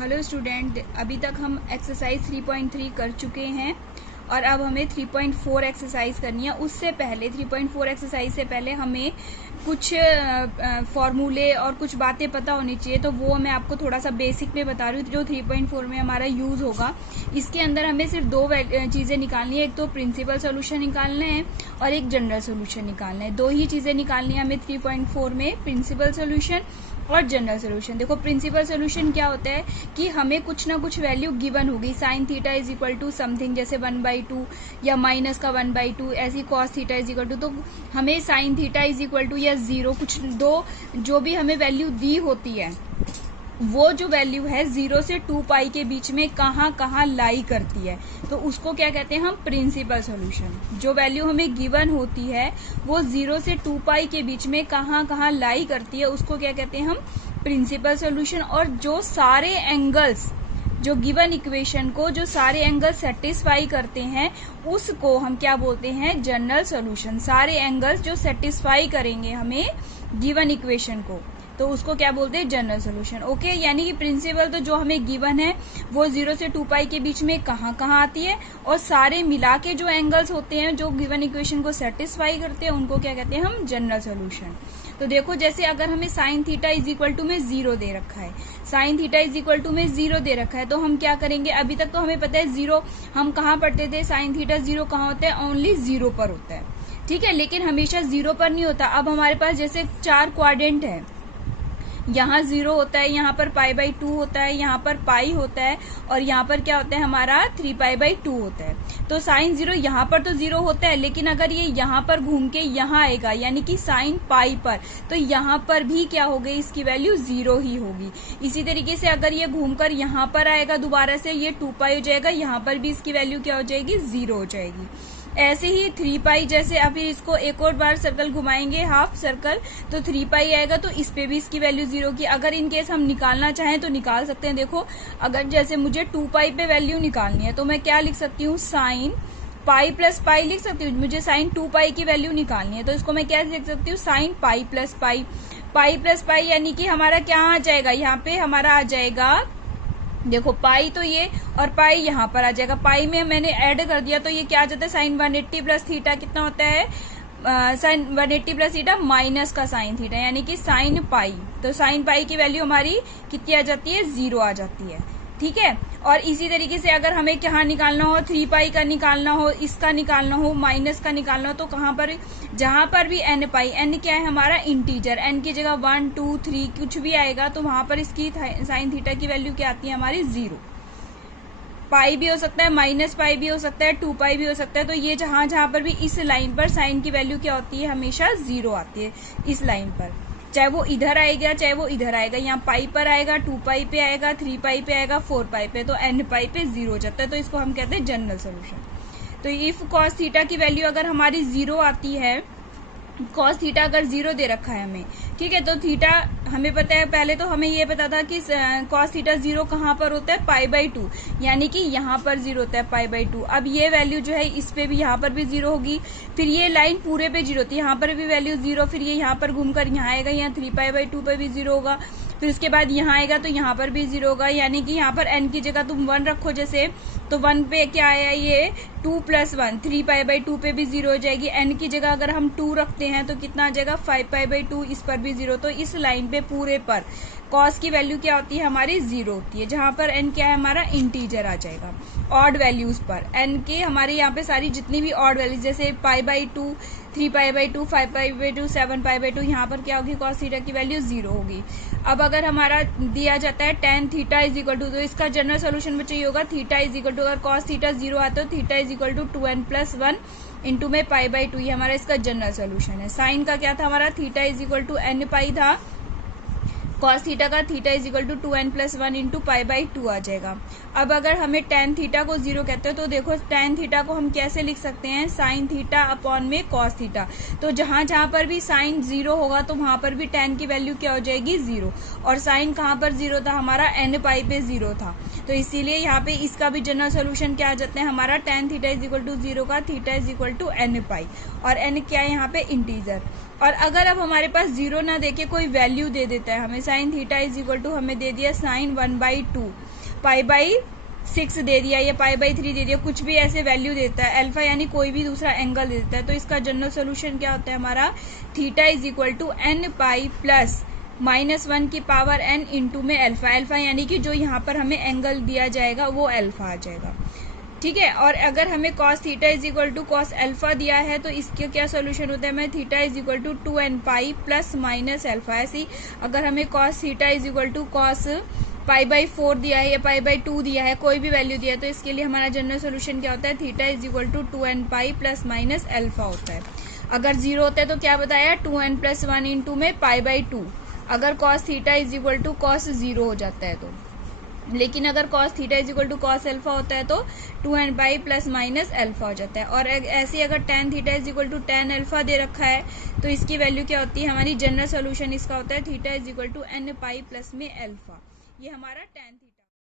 Hello student, अभी तक हम एक्सरसाइज 3.3 कर चुके हैं और अब हमें 3.4 एक्सरसाइज करनी है। उससे पहले 3.4 एक्सरसाइज से पहले हमें कुछ फॉर्मूले और कुछ बातें पता होनी चाहिए, तो वो मैं आपको थोड़ा सा बेसिक में बता रही हूँ जो 3.4 में हमारा यूज होगा। इसके अंदर हमें सिर्फ दो चीजें निकालनी है, एक तो प्रिंसिपल सोल्यूशन निकालना है और एक जनरल सोल्यूशन निकालना है। दो ही चीजें निकालनी है हमें 3.4 में, प्रिंसिपल सोल्यूशन और जनरल सोल्यूशन। देखो प्रिंसिपल सोल्यूशन क्या होता है कि हमें कुछ ना कुछ वैल्यू गिवन होगी, sine theta is equal to something, जैसे 1/2 या माइनस का 1/2, ऐसी cos theta is equal to, तो हमें sine theta is equal to या 0 कुछ दो जो भी हमें वैल्यू दी होती है, वो जो वैल्यू है 0 से 2 पाई के बीच में कहाँ कहाँ लाई करती है, तो उसको क्या कहते हैं हम, प्रिंसिपल सॉल्यूशन। जो वैल्यू हमें गिवन होती है वो 0 से 2 पाई के बीच में कहाँ कहाँ लाई करती है, उसको क्या कहते हैं हम, प्रिंसिपल सॉल्यूशन। और जो सारे एंगल्स, जो गिवन इक्वेशन को जो सारे एंगल सेटिस्फाई करते हैं, उसको हम क्या बोलते हैं, जनरल सॉल्यूशन। सारे एंगल्स जो सेटिस्फाई करेंगे हमें गिवन इक्वेशन को, तो उसको क्या बोलते हैं, जनरल सोल्यूशन। ओके, यानी कि प्रिंसिपल तो जो हमें गिवन है वो 0 से 2 पाई के बीच में कहाँ कहाँ आती है, और सारे मिला के जो एंगल्स होते हैं जो गिवन इक्वेशन को सेटिस्फाई करते हैं, उनको क्या कहते हैं हम, जनरल सोल्यूशन। तो देखो जैसे अगर हमें sine theta is equal to में 0 दे रखा है, sine theta is equal to में 0 दे रखा है, तो हम क्या करेंगे, अभी तक तो हमें पता है 0 हम कहाँ पढ़ते थे, साइन थीटा 0 कहाँ होता है, ओनली 0 पर होता है, ठीक है। लेकिन हमेशा 0 पर नहीं होता। अब हमारे पास जैसे 4 क्वाड्रेंट है, यहाँ 0 होता है, यहाँ पर π/2 होता है, यहाँ पर पाई होता है, और यहाँ पर क्या होता है हमारा 3π/2 होता है। तो साइन 0 यहाँ पर तो 0 होता है, लेकिन अगर ये यहाँ पर घूम के यहाँ आएगा, यानी कि साइन पाई पर, तो यहाँ पर भी क्या हो गई, इसकी वैल्यू 0 ही होगी। इसी तरीके से अगर ये घूमकर यहाँ पर आएगा दोबारा से, ये 2π हो जाएगा, यहाँ पर भी इसकी वैल्यू क्या हो जाएगी, 0 हो जाएगी। ऐसे ही 3π, जैसे अभी इसको एक और बार सर्कल घुमाएंगे, हाफ सर्कल, तो 3π आएगा, तो इस पे भी इसकी वैल्यू 0 की। अगर इन केस हम निकालना चाहें तो निकाल सकते हैं। देखो अगर जैसे मुझे 2π पे वैल्यू निकालनी है, तो मैं क्या लिख सकती हूँ, साइन पाई प्लस पाई लिख सकती हूँ। मुझे साइन 2π की वैल्यू निकालनी है, तो इसको मैं क्या लिख सकती हूँ, sine pi plus pi. Pi plus pi यानी कि हमारा क्या आ जाएगा, यहाँ पे हमारा आ जाएगा, देखो पाई तो ये और पाई यहाँ पर आ जाएगा, पाई में मैंने ऐड कर दिया, तो ये क्या आ जाता है, साइन 180 प्लस थीटा कितना होता है, साइन 180 प्लस थीटा माइनस का साइन थीटा, यानी कि साइन पाई। तो साइन पाई की वैल्यू हमारी कितनी आ जाती है, 0 आ जाती है, ठीक है। और इसी तरीके से अगर हमें क्या निकालना हो, 3π का निकालना हो, इसका निकालना हो, माइनस का निकालना हो, तो कहाँ पर, जहां पर भी n पाई, n क्या है हमारा इंटीजर, n की जगह 1 2 3 कुछ भी आएगा, तो वहां पर इसकी साइन थीटा की वैल्यू क्या आती है हमारी, 0। पाई भी हो सकता है, माइनस पाई भी हो सकता है, 2π भी हो सकता है। तो ये जहां जहां पर भी इस लाइन पर साइन की वैल्यू क्या होती है, हमेशा 0 आती है इस लाइन पर, चाहे वो इधर आएगा चाहे वो इधर आएगा। यहाँ पाई पर आएगा, 2π पे आएगा, 3π पे आएगा, 4π पे, तो nπ पे 0 हो जाता है, तो इसको हम कहते हैं जनरल सोल्यूशन। तो इफ कॉस थीटा की वैल्यू अगर हमारी 0 आती है, कॉस थीटा अगर 0 दे रखा है हमें, ठीक है, तो थीटा हमें पता है, पहले तो हमें ये पता था कि कॉस थीटा 0 कहाँ पर होता है, π/2, यानी कि यहाँ पर 0 होता है π/2। अब ये वैल्यू जो है इस पे भी, यहाँ पर भी 0 होगी, फिर ये लाइन पूरे पे 0 होती है, यहाँ पर भी वैल्यू 0, फिर ये यहाँ पर घूमकर यहाँ आएगा, यहाँ 3π/2 पे भी 0 होगा, फिर उसके बाद यहाँ आएगा तो यहाँ पर भी 0 होगा, यानी कि यहाँ पर n की जगह तुम 1 रखो जैसे, तो 1 पे क्या आया, ये 2 + 1, 3π/2 पे भी 0 हो जाएगी। n की जगह अगर हम 2 रखते हैं तो कितना आ जाएगा, 5π/2, इस पर भी 0। तो इस लाइन पे पूरे पर कॉस की वैल्यू क्या होती है हमारी, 0 होती है, जहां पर n क्या है हमारा, इंटीजर आ जाएगा। ऑड वैल्यूज पर n के हमारे यहाँ पे सारी जितनी भी ऑड वैल्यूज, जैसे π/2, 3π/2, 5π/2, 7π/2, यहाँ पर क्या होगी, कॉस थीटा की वैल्यू 0 होगी। अब अगर हमारा दिया जाता है tan theta is equal to, तो इसका जनरल सोल्यूशन में चाहिए होगा थीटा इज इक्वल टू, अगर कॉस थीटा 0 आता है तो theta is equal to 2n + 1 into में π/2, ये हमारा इसका जनरल सोल्यूशन है। साइन का क्या था हमारा, theta is equal to nπ था, कॉस थीटा का theta is equal to 2n + 1 into π/2 आ जाएगा। अब अगर हमें tan थीटा को 0 कहते हैं, तो देखो tan थीटा को हम कैसे लिख सकते हैं, साइन थीटा अपॉन में कॉस थीटा। तो जहां जहां पर भी साइन 0 होगा तो वहां पर भी tan की वैल्यू क्या हो जाएगी, 0। और साइन कहां पर 0 था हमारा, nπ पे 0 था, तो इसीलिए यहाँ पे इसका भी जनरल सोल्यूशन क्या आ जाता है हमारा tan theta is equal to 0 का theta is equal to n pi, और n क्या है यहाँ पे इंटीजर। और अगर अब हमारे पास 0 ना देके कोई वैल्यू दे देता है, हमें sin theta is equal to हमें दे दिया sin 1/2 π/6 दे दिया या π/3 दे दिया, कुछ भी ऐसे वैल्यू देता है, अल्फा यानी कोई भी दूसरा एंगल दे देता है, तो इसका जनरल सोल्यूशन क्या होता है हमारा theta is equal to n pi plus -1 की पावर n इंटू में अल्फा, अल्फा यानी कि जो यहाँ पर हमें एंगल दिया जाएगा वो अल्फा आ जाएगा, ठीक है। और अगर हमें cos theta is equal to cos alpha दिया है तो इसके क्या सोल्यूशन होता है, हमें theta is equal to 2n pi plus minus alpha. ऐसे अगर हमें cos theta is equal to cos π/4 दिया है या π/2 दिया है, कोई भी वैल्यू दिया है, तो इसके लिए हमारा जनरल सोल्यूशन क्या होता है theta is equal to 2n pi plus minus alpha होता है। अगर 0 होता है तो क्या बताया 2n प्लस 1 इंटू में π/2, अगर cos theta is equal to cos 0 हो जाता है तो, लेकिन अगर cos theta is equal to cos alpha होता है तो 2n pi plus minus alpha हो जाता है। और ऐसे अगर tan theta is equal to tan alpha दे रखा है तो इसकी वैल्यू क्या होती है, हमारी जनरल सोल्यूशन इसका होता है theta is equal to n pi plus में अल्फा, ये हमारा tan थीटा।